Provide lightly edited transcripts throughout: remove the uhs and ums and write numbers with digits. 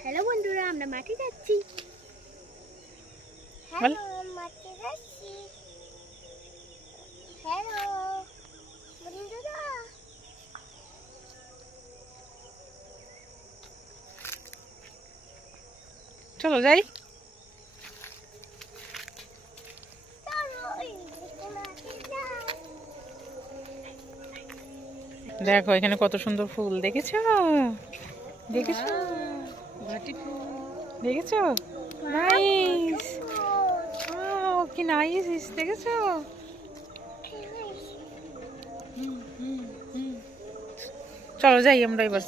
Hello বন্ধুরা, আমরা মাঠে যাচ্ছি। হ্যালো মাঠে যাচ্ছি। হ্যালো বন্ধুরা, চলো যাই। দেখো এখানে কত সুন্দর ফুল, দেখেছো? দেখেছো? দেখেছো? নাইস, কি নাইস, দেখেছো? চলো যাই আমরা এবার।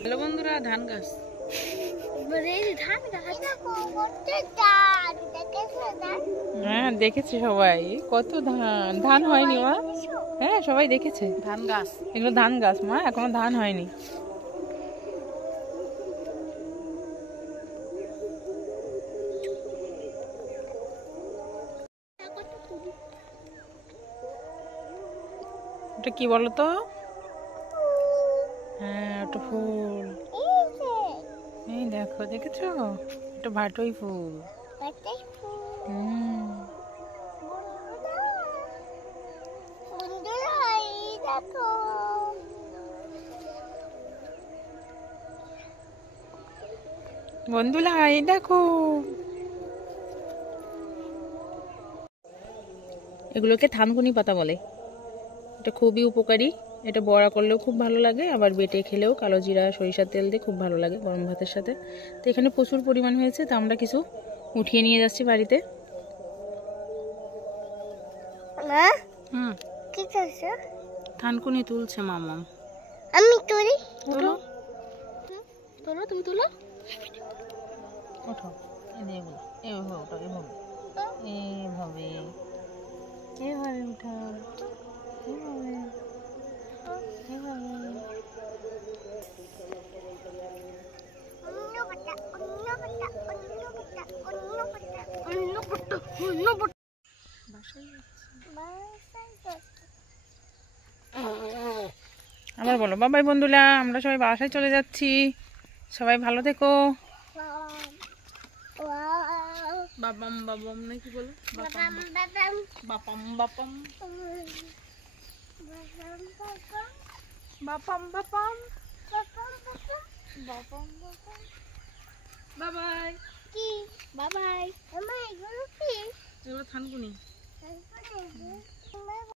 হ্যালো বন্ধুরা, ধান গাছ। হ্যাঁ দেখেছি সবাই, কত ধান। ধান হয়নি মা? হ্যাঁ সবাই দেখেছে ধান গাছ। এগুলো ধান গাছ মা, এখনো ধান হয়নি। এটা কি বলো তো? হ্যাঁ ওটা ফুল। এই দেখো, দেখেছো? এটা ভাটই ফুল। বন্ধুরা এই দেখো, এগুলোকে থানকুনি পাতা বলে। এটা খুবই উপকারী। এটা বড়া করলেও খুব ভালো লাগে, আবার বেটে খেলেও কালো জিরা সরিষার তেল দিয়ে খুব ভালো লাগে গরম ভাতের সাথে। তো এখানে প্রচুর পরিমাণ হয়েছে, তো আমরা কিছু উঠিয়ে নিয়ে যাচ্ছি বাড়িতে। থানকুনি তুলছে মামা। আমি তুলি। তোলো তোলো, তুমি তোলো। ওঠো, এগুলো এইভাবে ওঠো, এইভাবে এইভাবে এইভাবে উঠো, এইভাবে এইভাবে। আবার বলো বাবাই বন্ধুরা, আমরা সবাই বাসায় চলে যাচ্ছি। সবাই ভালো থেকো। বাবাম বাবাম নাকি বলো? বাপাম বাপাম বাপাম বাপাম বাপাম বাপাম বাপাম। বাবাই। কি বাবাই? আমার এগুলো কি? এগুলো থানকুনি।